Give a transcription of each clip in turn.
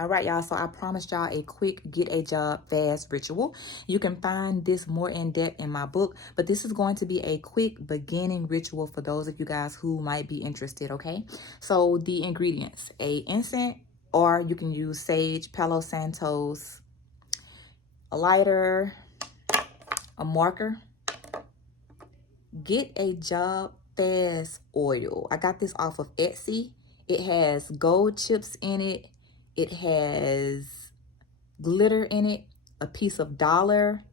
All right, y'all. So I promised y'all a quick get a job fast ritual. You can find this more in depth in my book, but this is going to be a quick beginning ritual for those of you guys who might be interested. Okay. So the ingredients: a incense, or you can use sage, Palo Santos, a lighter, a marker. Get a job fast oil. I got this off of Etsy. It has gold chips in it. It has glitter in it, a piece of dollar,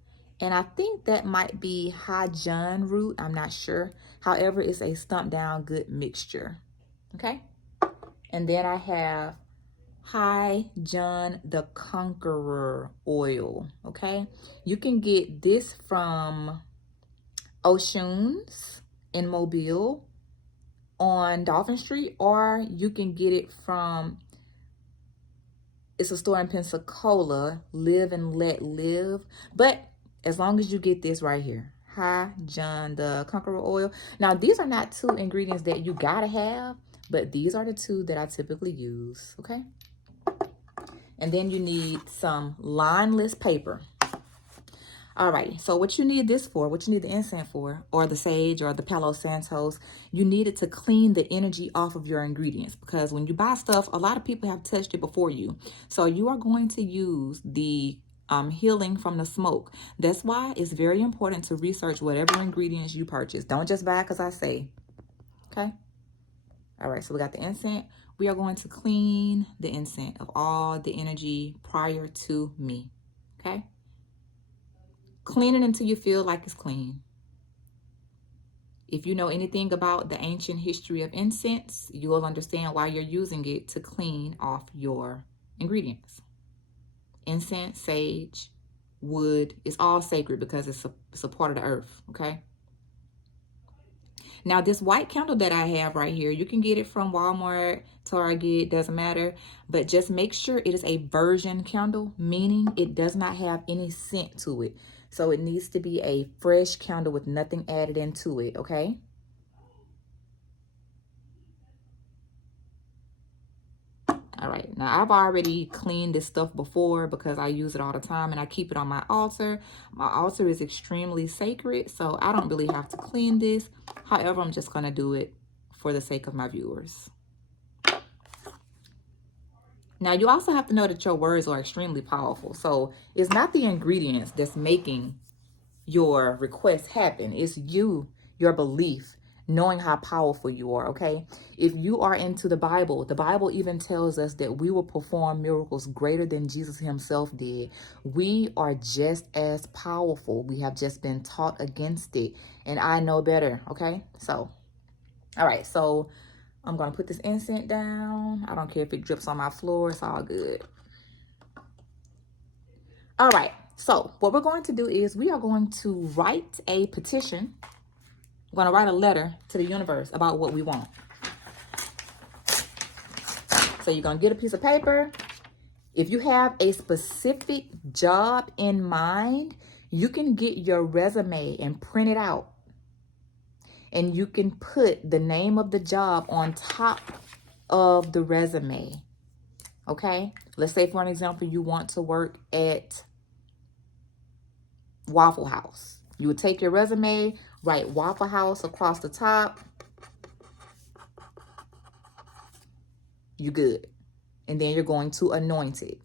and I think that might be Hai John root. I'm not sure. However, it's a stumped down good mixture. Okay. And then I have Hai John the Conqueror oil. Okay. You can get this from Oshun's in Mobile on Dolphin Street, or you can get it from, it's a store in Pensacola, Live and Let Live. But as long as you get this right here, Hai John the Conqueror oil. Now, these are not two ingredients that you gotta have, but these are the two that I typically use, okay? And then you need some lineless paper. All right, so what you need this for, what you need the incense for, or the sage or the Palo Santos, you need it to clean the energy off of your ingredients, because when you buy stuff, a lot of people have touched it before you. So you are going to use the healing from the smoke. That's why it's very important to research whatever ingredients you purchase. Don't just buy because I say, okay? All right, so we got the incense. We are going to clean the incense of all the energy prior to me, okay? Clean it until you feel like it's clean. If you know anything about the ancient history of incense, you will understand why you're using it to clean off your ingredients. Incense, sage, wood, it's all sacred because it's a part of the earth, okay? Now, this white candle that I have right here, you can get it from Walmart, Target, doesn't matter. But just make sure it is a virgin candle, meaning it does not have any scent to it. So it needs to be a fresh candle with nothing added into it, okay? All right, now I've already cleaned this stuff before because I use it all the time and I keep it on my altar. My altar is extremely sacred, so I don't really have to clean this. However, I'm just gonna do it for the sake of my viewers. Now, you also have to know that your words are extremely powerful. So it's not the ingredients that's making your request happen. It's you, your belief, knowing how powerful you are, okay? If you are into the Bible even tells us that we will perform miracles greater than Jesus himself did. We are just as powerful. We have just been taught against it. And I know better, okay? So, all right, so I'm going to put this incense down. I don't care if it drips on my floor. It's all good. All right. So what we're going to do is we are going to write a petition. I'm going to write a letter to the universe about what we want. So you're going to get a piece of paper. If you have a specific job in mind, you can get your resume and print it out. And you can put the name of the job on top of the resume. Okay? Let's say, for an example, you want to work at Waffle House. You would take your resume, write Waffle House across the top. You're good. And then you're going to anoint it.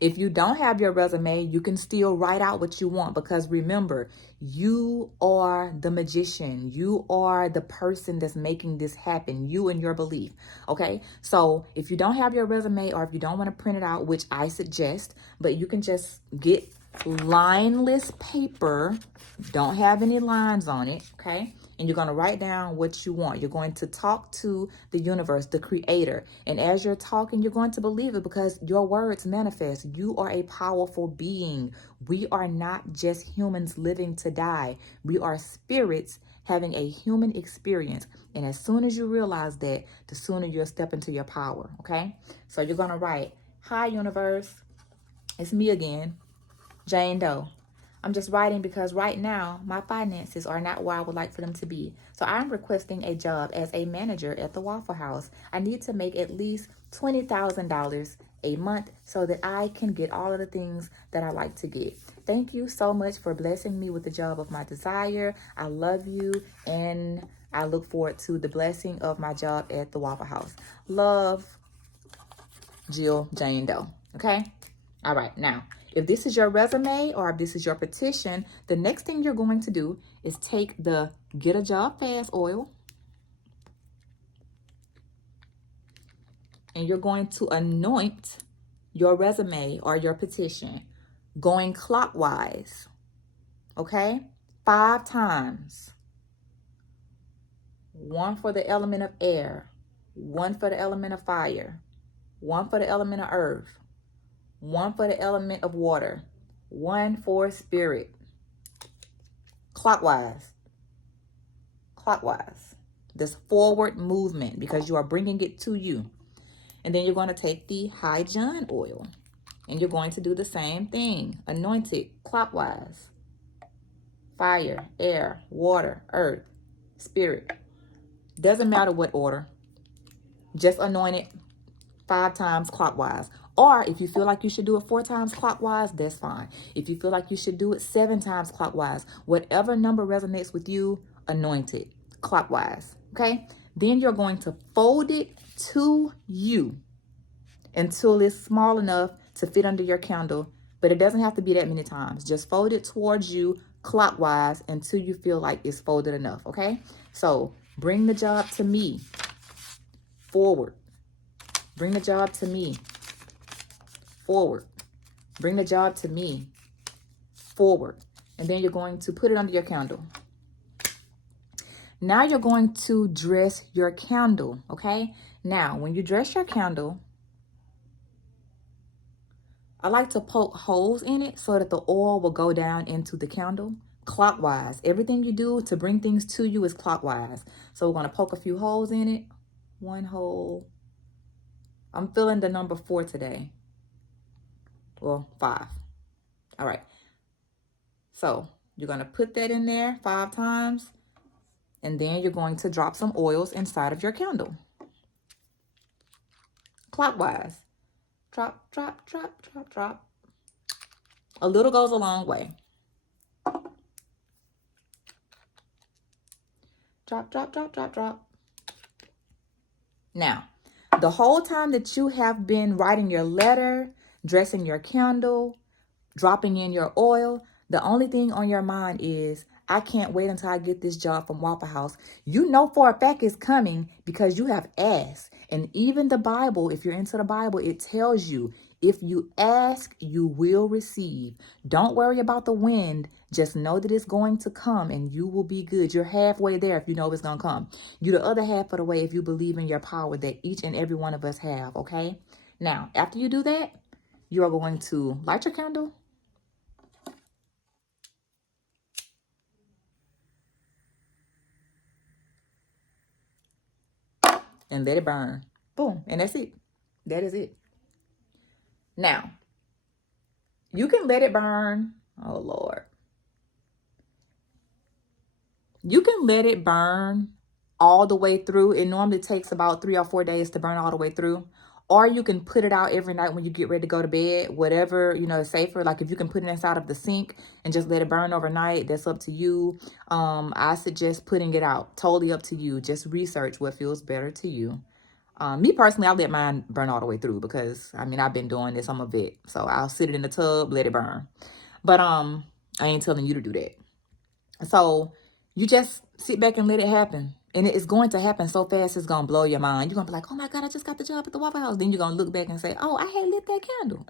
If you don't have your resume, you can still write out what you want, because remember, you are the magician. You are the person that's making this happen, you and your belief, okay? So if you don't have your resume, or if you don't want to print it out, which I suggest, but you can just get lineless paper, don't have any lines on it, okay? And you're going to write down what you want. You're going to talk to the universe, the creator. And as you're talking, you're going to believe it, because your words manifest. You are a powerful being. We are not just humans living to die. We are spirits having a human experience. And as soon as you realize that, the sooner you'll step into your power, okay? So you're going to write, "Hi, universe. It's me again, Jane Doe. I'm just writing because right now my finances are not where I would like for them to be. So I'm requesting a job as a manager at the Waffle House. I need to make at least $20,000 a month so that I can get all of the things that I like to get. Thank you so much for blessing me with the job of my desire. I love you, and I look forward to the blessing of my job at the Waffle House. Love, Jill Jane Doe. Okay? All right. Now, if this is your resume or if this is your petition, the next thing you're going to do is take the Get a Job Fast oil, and you're going to anoint your resume or your petition going clockwise. Okay? 5 times. 1 for the element of air, 1 for the element of fire, 1 for the element of earth, 1 for the element of water, 1 for spirit. Clockwise. Clockwise. This forward movement, because you are bringing it to you. And then you're going to take the High John oil, and you're going to do the same thing. Anoint it clockwise. Fire, air, water, earth, spirit. Doesn't matter what order. Just anoint it 5 times clockwise. Or if you feel like you should do it 4 times clockwise, that's fine. If you feel like you should do it 7 times clockwise, whatever number resonates with you, anoint it clockwise. Okay? Then you're going to fold it to you until it's small enough to fit under your candle. But it doesn't have to be that many times. Just fold it towards you clockwise until you feel like it's folded enough. Okay? So bring the job to me. Forward. Bring the job to me. Forward. Bring the job to me. Forward. And then you're going to put it under your candle. Now you're going to dress your candle, okay? Now, when you dress your candle, I like to poke holes in it so that the oil will go down into the candle clockwise. Everything you do to bring things to you is clockwise. So we're going to poke a few holes in it. 1 hole. I'm feeling the number 4 today. Well, 5. All right. So you're going to put that in there 5 times. And then you're going to drop some oils inside of your candle. Clockwise. Drop, drop, drop, drop, drop. A little goes a long way. Drop, drop, drop, drop, drop. Now, the whole time that you have been writing your letter, dressing your candle, dropping in your oil, the only thing on your mind is, I can't wait until I get this job from Waffle House. You know for a fact it's coming because you have asked. And even the Bible, if you're into the Bible, it tells you, if you ask, you will receive. Don't worry about the wind. Just know that it's going to come and you will be good. You're halfway there if you know it's going to come. You're the other half of the way if you believe in your power that each and every one of us have, okay? Now, after you do that, you are going to light your candle. And let it burn. Boom. And that's it. That is it. Now, you can let it burn. Oh, Lord. You can let it burn all the way through. It normally takes about 3 or 4 days to burn all the way through. Or you can put it out every night when you get ready to go to bed. Whatever, you know, is safer. Like if you can put it inside of the sink and just let it burn overnight, that's up to you. I suggest putting it out. Totally up to you. Just research what feels better to you. Me personally, I let mine burn all the way through because, I mean, I've been doing this. I'm a vet. So I'll sit it in the tub, let it burn. But I ain't telling you to do that. So you just sit back and let it happen. And it's going to happen so fast, it's going to blow your mind. You're going to be like, oh my God, I just got the job at the Waffle House. Then you're going to look back and say, oh, I had lit that candle.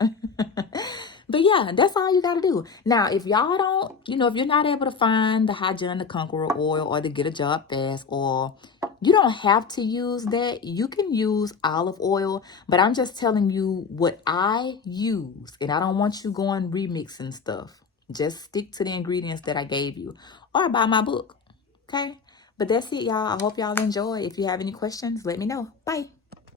But yeah, that's all you got to do. Now, if y'all don't, you know, if you're not able to find the High John the Conqueror oil or the Get a Job Fast oil, you don't have to use that. You can use olive oil, but I'm just telling you what I use. And I don't want you going remixing stuff. Just stick to the ingredients that I gave you or buy my book. Okay? But that's it, y'all. I hope y'all enjoy. If you have any questions, let me know. Bye.